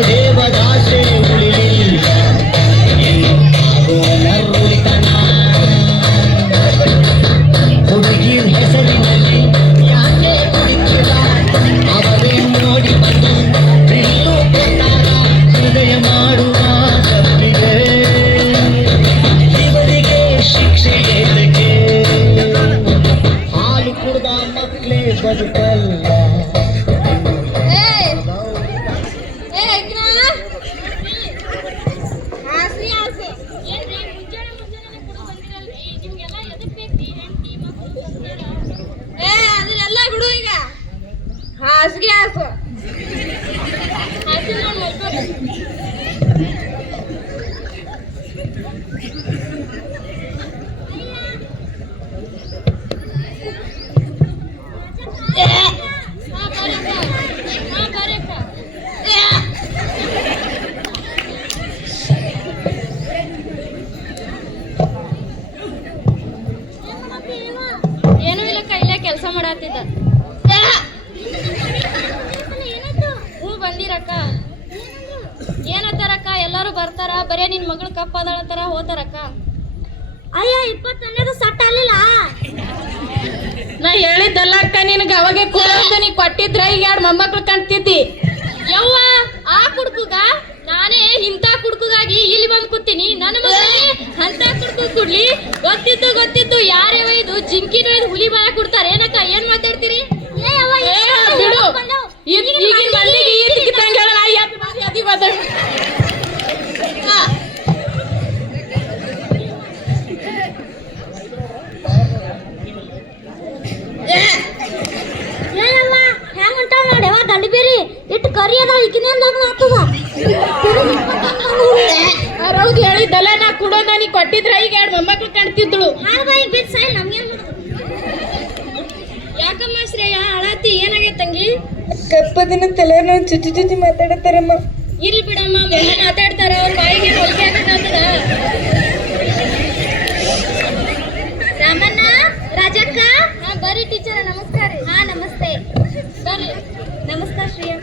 ದೇವದಾಸೆ ಉಳಿಲಿಲ್ಲ ನರುಳಿತನ ಹುಡುಗಿರ್ ಹೆಸರಿನಲ್ಲಿ ಯಾಕೆ ಕುಳಿತಿಲ್ಲ ಅವರೇ ನೋಡಿ ಬಂದು ಬಿಲ್ಲು ಕೊಟ್ಟಾರ ಹೃದಯ ಮಾಡುವ ತಪ್ಪಿಗೆ ಇವರಿಗೆ ಶಿಕ್ಷೆ ಏತಕ್ಕೆ ಹಾಲು ಕುಡ್ದ ಮಕ್ಕಳೇ ಬದುಕಲ್ಲ ಹಾಸಿಗೆ ಹಾಸು ಹಾಸಿಗೆ ನೋಡಿ ಏನೂ ಇಲ್ಲಕ್ಕ ಇಲ್ಲೇ ಕೆಲಸ ಮಾಡತ್ತಿದ್ದ ಬಂದಿರಕ್ಕ ಏನತ್ತಾರಕ್ಕ ಎಲ್ಲಾರು ಬರ್ತಾರ ಬರೇ ನಿನ್ ಮಗಳು ಕಪ್ಪ ಅದಾಳತ್ತಾರ ಹೋತಾರಕ್ಕ ಅಯ್ಯ 20 ಸಟ್ ಅಲ್ಲಿಲ್ಲ ನಾ ಹೇಳಿದ್ದಲ್ಲ ಅಕ್ಕ ನಿನಗ ಅವಾಗೆ ಕೂಡಂತ ನೀ ಕೊಟ್ಟಿದ್ರ ಈಗ 2 ಮೊಮ್ಮಕ್ಳು ಕಾಣ್ತಿದ್ದಿ ಯವ್ವ ಆ ಕುಡ್ಕುಗ ನಾನೇ ಇಂಥ ಕುಡ್ಕುಗಾಗಿ ಇಲ್ಲಿ ಬಂದು ಕೂತೀನಿ ನನ್ನ ಮಗನೇ ಅಂತ ಕುಡ್ಕು ಕುಡ್ಲಿ ಗೊತ್ತಿದ್ದು ಯಾರ್ಯಾವ ಇದು ಜಿಂಕಿ ನೋಡಿದ್ ಹುಲಿ ಬಾಯ ಕೊಡ್ತಾರೆ ಏನಕ್ಕ ಏನ್ ಮಾತಾಡ್ತೀರಿ ಬಿಡು ಈಗಿನ ಮಂದಿಗೆ ಈ ತಿಕ್ಕಿದಂಗೆ ಅದಿ ಮಾತಾಡ ಹೆಂಗ್ ಉಂಟಾವ ನೋಡಿ ಅವ ದಂಡಿ ಬೇರಿ ಇಟ್ಟು ಕರಿ ಅದ ಈಗಿನ ಆಗ್ತದ ಹೌದು ಹೇಳಿದ್ದಲ್ಲ ನಾ ಕೊಡೋದ ನೀ ಕೊಟ್ಟಿದ್ರ ಈಗ 2 ಮೊಮ್ಮಕ್ಳು ಕಾಣ್ತಿದ್ಳು ನಮ್ಗೇನ್ ಯಾಕಮ್ಮ ಶ್ರೇಯ ಅಳತಿ ಏನಾಗೈತೆ ತಂಗಿ ಕಪ್ಪದಿನ ತಲೆನೋ ಚುಚ್ಚಿ ಮಾತಾಡತ್ತಾರಮ್ಮ ಇರ್ಲಿ ಬಿಡಮ್ಮ ಮಾತಾಡ್ತಾರ ಅವ್ರ ಬಾಯಿಗೆ ಹೊಲಿಕೆ ಹಾಕದ ರಾಮಣ್ಣ ರಾಜಕ್ಕ ಹಾ ಬರ್ರಿ ಟೀಚರ್ ನಮಸ್ಕಾರ ಹಾ ನಮಸ್ತೆ ಬರ್ರಿ ನಮಸ್ಕಾರ ಶ್ರೇಯ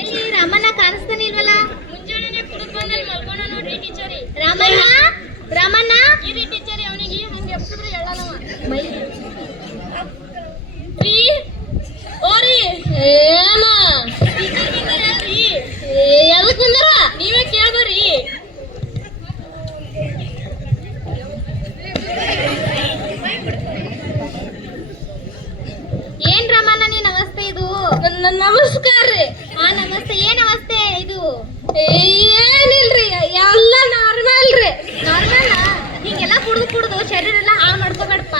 ಎಲ್ಲಿ ರಾಮಣ್ಣ ಕಾಣಿಸ್ತಾನೆ ಇಲ್ವಲ್ಲ ಮುಂಜಾನೆ ಕುಡಿದು ಬಂದಲ್ಲಿ ಮಲ್ಕೊಂಡ ನೋಡ್ರಿ ಟೀಚರಿ ರಾಮಣ್ಣ ಇರಿ ಟೀಚರಿ ಅವನಿಗೆ ಹಂಗೆ ಎಪ್ಪಿದ್ರೆ ಹೇಳಲ್ಲವ ಮೈ ರೀ ಓರಿ ಏನ ಟೀಚರ್ ಬಂದಾರ ಹೇಳ್ರಿ ಎದಕ್ಕೆ ಬಂದಾರ ನೀವೇ ಕೇಳ್ಬರ್ರಿ ಏನ್ ರಾಮಣ್ಣ ನೀನ್ ಅವಸ್ಥೆ ಇದು ನಮಸ್ಕಾರ ರೀ ಹಾ ನಮಸ್ತೆ ಏನ್ ಅವಸ್ಥೆ ಇದು ಏನಿಲ್ರಿ ಎಲ್ಲ ನಾರ್ಮಲ್ ರೀ ನಾರ್ಮಲ್ ಹಿಂಗೆಲ್ಲ ಕುಡ್ದು ಶರೀರ ಎಲ್ಲ ಹಾಳು ಮಾಡ್ಕೋಬೇಡಪ್ಪ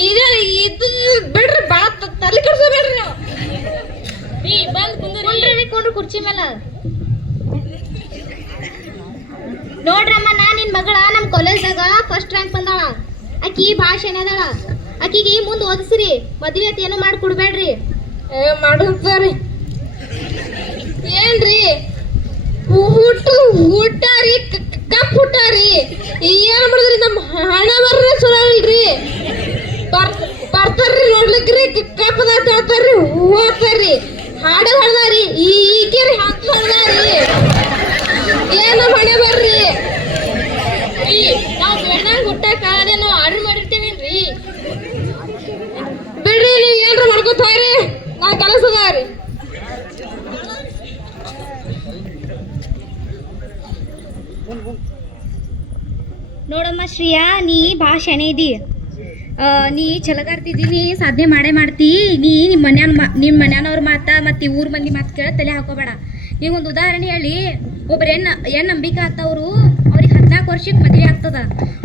ಈಗ ಇದು ಬಿಡ್ರಿ ಬಾ ತಲೆ ಕೆಡ್ಸೋಬೇಡ್ರಿ ನೀ ಬಂದ್ ಕುಂಡ್ರಿ ಕುರ್ಚಿ ಮೇಲೆ ನೋಡ್ರಮ್ಮಣ್ಣ ನಿನ್ ಮಗಳ ನಮ್ ಕಾಲೇಜ್ದಾಗ ಫಸ್ಟ್ ರ್ಯಾಂಕ್ ಬಂದಾಳ ಆಕಿ ಭಾಷೆ ಏನದಾಳ ಆಕಿಗೆ ಮುಂದೆ ಓದಿಸ್ರಿ ಮದ್ವೆ ಅಂತ ಏನು ಮಾಡಿ ಕೊಡ್ಬೇಡ್ರಿ ಮಾಡುತ್ತಾರೆ ಏನ್ರಿ ಊಟ ರೀ ಕಪ್ ಊಟ ರೀ ಏನ್ ಮಾಡಿದ್ರಿ ನಮ್ಮ ಹಣ ಬರ್ರಿ ಚಲೋ ಇಲ್ರಿ ಬರ್ತಾರ್ರಿ ನೋಡ್ಲಿಕ್ರಿ ಕಪ್ಪದ ಹೇಳ್ತಾರ್ರಿ ಓದ್ತಾರ್ರಿ ಹಾಡು ಹೊಡ್ದಾರಿ ಈಗೇರಿ ಹಾಕಿ ಹೊಡ್ದಾರಿ ಏನ ಮನೆ ಬರ್ರಿ ನಾವು ಬೆಣ್ಣಾಗ ಊಟ ಕಾಳೇ ನಾವು ಆರ್ಡರ್ ಮಾಡಿರ್ತೀವೇನ್ರಿ ಬಿಡ್ರಿ ನೀವು ಏನ್ರ ಮಾಡ್ಕೋತಾರಿ ನಾ ಕೆಲಸ ಅದಾರಿ ನೋಡಮ್ಮ ಶ್ರೀಯಾ ನೀ ಭಾಳ ಶಣೆ ಇದಿ ನೀ ಚಲಗಾರ್ತಿದ್ದಿ ನೀ ಸಾಧನೆ ಮಾಡೇ ಮಾಡ್ತಿ ನೀ ನಿಮ್ಮ ಮನ್ಯಾನವ್ರ ಮಾತ ಮತ್ತು ಊರ್ ಮಂದಿ ಮಾತು ಕೇಳ ತಲೆ ಹಾಕೋಬೇಡ ಈಗ ಒಂದು ಉದಾಹರಣೆ ಹೇಳಿ ಒಬ್ರು ಏನ್ ನಂಬಿಕೆ ಆಗ್ತಾವ್ರು ಅವ್ರಿಗೆ 14 ವರ್ಷಕ್ಕೆ ಮದುವೆ ಆಗ್ತದ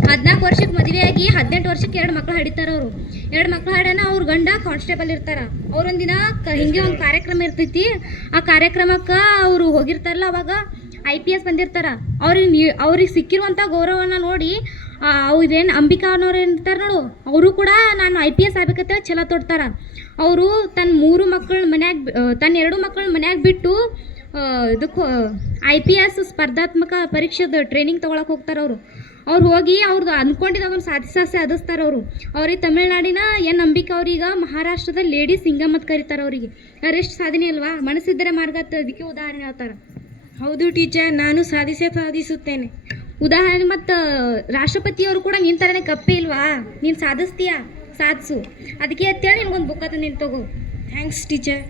14 ವರ್ಷಕ್ಕೆ ಮದುವೆ ಆಗಿ 18 ವರ್ಷಕ್ಕೆ 2 ಮಕ್ಳು ಹಡಿತಾರ ಅವರು 2 ಮಕ್ಳು ಹಾಡ್ಯಾನ ಅವ್ರ ಗಂಡ ಕಾನ್ಸ್ಟೇಬಲ್ ಇರ್ತಾರ ಅವ್ರೊಂದಿನ ಹಿಂಗೆ ಒಂದು ಕಾರ್ಯಕ್ರಮ ಇರ್ತೈತಿ ಆ ಕಾರ್ಯಕ್ರಮಕ್ಕೆ ಅವರು ಹೋಗಿರ್ತಾರಲ್ಲ ಅವಾಗ IPS ಬಂದಿರ್ತಾರ. ಅವ್ರಿಗೆ ಸಿಕ್ಕಿರುವಂಥ ಗೌರವನ ನೋಡಿ ಅವ್ರೇನು ಅಂಬಿಕಾ ಅನ್ನೋರು ಏನಿರ್ತಾರೆ ನೋಡು, ಅವರು ಕೂಡ ನಾನು IPS ಆಗ್ಬೇಕಂತೇಳಿ ಛಲ ತೊಡ್ತಾರ. ಅವರು ತನ್ನ 2 ಮಕ್ಕಳ ಮನ್ಯಾಗ ಬಿಟ್ಟು ಇದಕ್ಕೆ IPS ಸ್ಪರ್ಧಾತ್ಮಕ ಪರೀಕ್ಷೆದು ಟ್ರೈನಿಂಗ್ ತೊಗೊಳಕ್ಕೆ ಹೋಗ್ತಾರೆ ಅವ್ರು ಹೋಗಿ ಅವ್ರದ್ದು ಅಂದ್ಕೊಂಡಿದ್ದವನ್ನ ಸಾಧಿಸ್ತಾರೆ ಅವ್ರಿಗೆ ತಮಿಳ್ನಾಡಿನ ಅಂಬಿಕಾ ಅವ್ರೀಗ ಮಹಾರಾಷ್ಟ್ರದ ಲೇಡಿ ಸಿಂಗಮ್ ಅಂತ ಕರೀತಾರೆ. ಅವರಿಗೆ ಎಷ್ಟು ಸಾಧನೆ ಅಲ್ವಾ, ಮನಸ್ಸಿದ್ದರೆ ಮಾರ್ಗ ಅದಕ್ಕೆ ಉದಾಹರಣೆ ಹೇಳ್ತಾರೆ. ಹೌದು ಟೀಚರ್, ನಾನು ಸಾಧಿಸುತ್ತೇನೆ. ಉದಾಹರಣೆ ಮತ್ತು ರಾಷ್ಟ್ರಪತಿಯವರು ಕೂಡ ನಿನ್ನ ಥರನೇ ಕಪ್ಪೆ ಇಲ್ವಾ, ನೀನು ಸಾಧಿಸು. ಅದಕ್ಕೆ ಅಂತೇಳಿ ನಿನ್ಗೊಂದು ಬುಕ್ ಅದು ನೀನು ತಗೋ. Thanks teacher.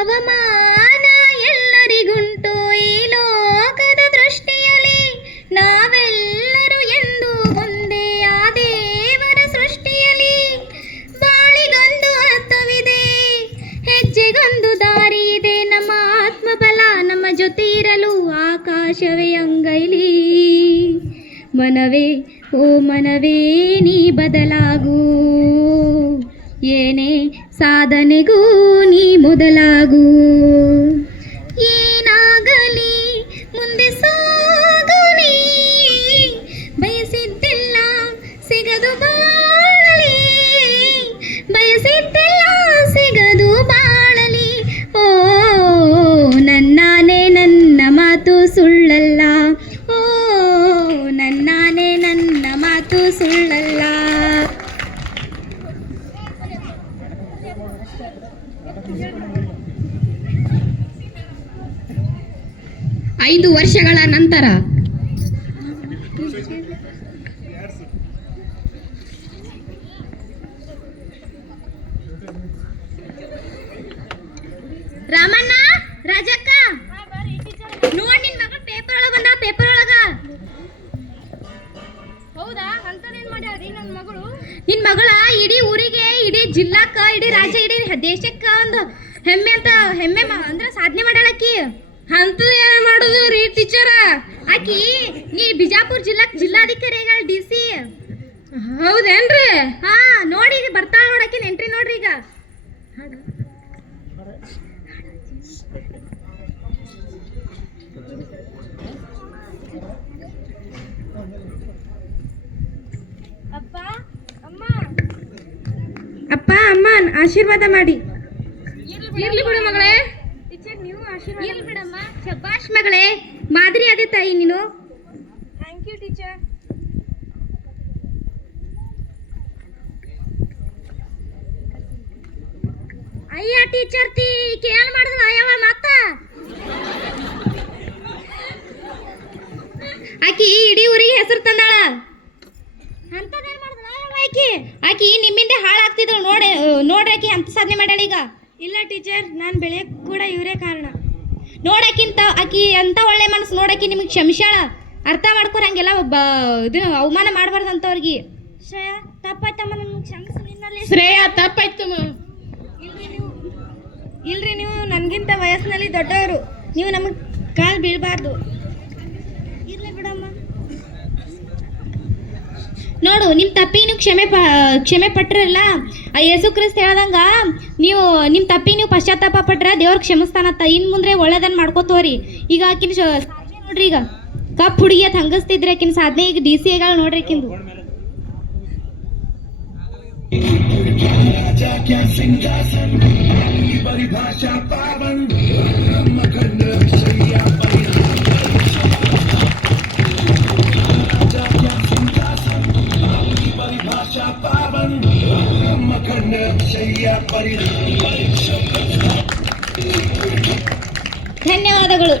ಅವಮಾನ ಎಲ್ಲರಿಗುಂಟು ಈ ಲೋಕದ ದೃಷ್ಟಿಯಲ್ಲಿ, ನಾವೆಲ್ಲರೂ ಎಂದು ಒಂದೇ ಆ ದೇವರ ಸೃಷ್ಟಿಯಲ್ಲಿ. ಬಾಳಿಗೊಂದು ಅರ್ಥವಿದೆ, ಹೆಜ್ಜೆಗೊಂದು ದಾರಿ ಇದೆ, ನಮ್ಮ ಆತ್ಮಬಲ ನಮ್ಮ ಜೊತೆ ಇರಲು ಆಕಾಶವೇ ಅಂಗೈಲಿ. ಮನವೇ ಓ ಮನವೇ ನೀ ಬದಲಾಗು, ಏನೇ ಸಾಧನೆಗೂ ನೀ ಮೊದಲಾಗು. ಏನಾಗಲಿ ಮುಂದೆ ಸಾಗು ನೀ, ಬಯಸಿದ್ದೆಲ್ಲ ಸಿಗದು ಬಾಳಲಿ, ಬಯಸಿದ್ದೆಲ್ಲ ಸಿಗದು ಬಾಳಲಿ. ಓ ನನ್ನಾನೇ ನನ್ನ ಮಾತು ಸುಳ್ಳಲ್ಲ, ಓ ನನ್ನಾನೇ ನನ್ನ ಮಾತು ಸುಳ್ಳಲ್ಲ. 5 ವರ್ಷಗಳ ನಂತರ ರಾಮಣ್ಣ, ರಾಜಕ್ಕ, ನೋಡ್ ನಿನ್ ಮಗಳ ಪೇಪರ್ ಒಳಗ ಬಂದ. ಪೇಪರ್ ಒಳಗ ಹೌದಾ? ಅಂತದೇನ್ ಮಾಡ್ಯಾರಿ ನನ್ನ ಮಗಳು? ನಿನ್ ಮಗಳ ಇಡೀ ಊರಿಗೆ, ಇಡೀ ಜಿಲ್ಲಾಕ್ಕ, ಇಡೀ ರಾಜ್ಯ, ಇಡೀ ದೇಶಕ್ಕ ಒಂದು ಹೆಮ್ಮೆ ಅಂದ್ರೆ ಸಾಧನೆ ಮಾಡ್ಯಾಳಕಿ. ಅಂತದ ಏನ್ ಮಾಡೋದು ರೀ ಟೀಚರ? ಆಕಿ ನೀ ಬಿಜಾಪುರ ಜಿಲ್ಲಾಧಿಕಾರಿ ಆಗ್ಯಾಳ, DC. ಹೌದೇನ್ರಿ? ಹಾ, ನೋಡಿ ಈಗ ಬರ್ತಾಳ ನೋಡಕಿ, ಎಂಟ್ರಿ ನೋಡ್ರಿ ಈಗ. ಅಪ್ಪ ಅಮ್ಮ ಆಶೀರ್ವಾದ ಮಾಡಿ. ಇರ್ಲಿ ಬಿಡು ಮಗಳೇ, ನೀವು ಆಶೀರ್ವಾದ. ಇರ್ಲಿ ಬಿಡಮ್ಮ. ಶಬಾಷ್ ಮಗಳೇ, ಮಾದರಿ ಅದೇ ತಾಯಿ ನೀನು. Thank you teacher. ಅಯ್ಯ ಟೀಚರ್ ಏನ್ ಮಾಡಿದ್ಲು ಅಯ್ಯವ ಮತ್ತ? ಆಕಿ ಇಡೀ ಊರಿಗೆ ಹೆಸರು ತಂದಾಳ. ಅಂತದೇನ್ ಮಾಡಿದ್ಲು ಆಕಿ ನಿಮ್ಮಿಂದ ಹಾಳಾಗ್ತಿದ್ರು ನೋಡ್ರಿ ಆಕಿ ಅಂತ ಸಾಧನೆ ಮಾಡ್ಯಾಳ ಈಗ. ಇಲ್ಲ ಟೀಚರ್, ನಾನು ಬೆಳೆಯಕ್ಕೆ ಕೂಡ ಇವರೇ ಕಾರಣ. ಆಕಿ ಅಂತ ಒಳ್ಳೆ ಮನಸ್ಸು ನೋಡಾಕಿ ನಿಮಗೆ ಕ್ಷಮಿಸ್ಯಾಳ. ಅರ್ಥ ಮಾಡ್ಕೊರ, ಹಂಗೆಲ್ಲ ಇದು ಅವಮಾನ ಮಾಡಬಾರ್ದಂತವ್ರಿಗೆ. ಶ್ರೇಯ, ತಪ್ಪಾಯ್ತಮ್ಮ, ನನ್ನ ಕ್ಷಮಿಸು. ನಿನ್ನಲ್ಲಿ ಶ್ರೇಯಾ ತಪ್ಪಾಯ್ತು. ಇಲ್ರಿ, ನೀವು ನನಗಿಂತ ವಯಸ್ಸಿನಲ್ಲಿ ದೊಡ್ಡವರು, ನೀವು ನಮಗೆ ಕಾಲು ಬೀಳಬಾರ್ದು. ಇರ್ಲಿ ಬಿಡಮ್ಮ. ನೋಡು, ನಿಮ್ಮ ತಪ್ಪಿ ನೀವು ಕ್ಷಮೆ ಪಟ್ರಲ್ಲ, ಯೇಸು ಕ್ರಿಸ್ತ ಹೇಳ್ದಂಗ ನೀವು ನಿಮ್ಮ ತಪ್ಪಿ ನೀವು ಪಶ್ಚಾತ್ತಾಪ ಪಟ್ರೆ ದೇವ್ರಿಗೆ ಕ್ಷಮಿಸ್ತಾನತ್ತ. ಇನ್ನು ಮುಂದೆ ಒಳ್ಳೇದನ್ನ ಮಾಡ್ಕೋತೋರಿ. ಈಗ ಆಕಿನ ಸಾಧನೆ ನೋಡ್ರಿ, ಈಗ ಕಪ್ ಹುಡುಗಿ ಅಂತ ಹಂಗಸ್ತಿದ್ರೆ ಆಕಿನ ಸಾಧನೆ ಈಗ DC ಆಗಾಳ ನೋಡ್ರಿ ಆಕಿಂದು. ಧನ್ಯವಾದಗಳು.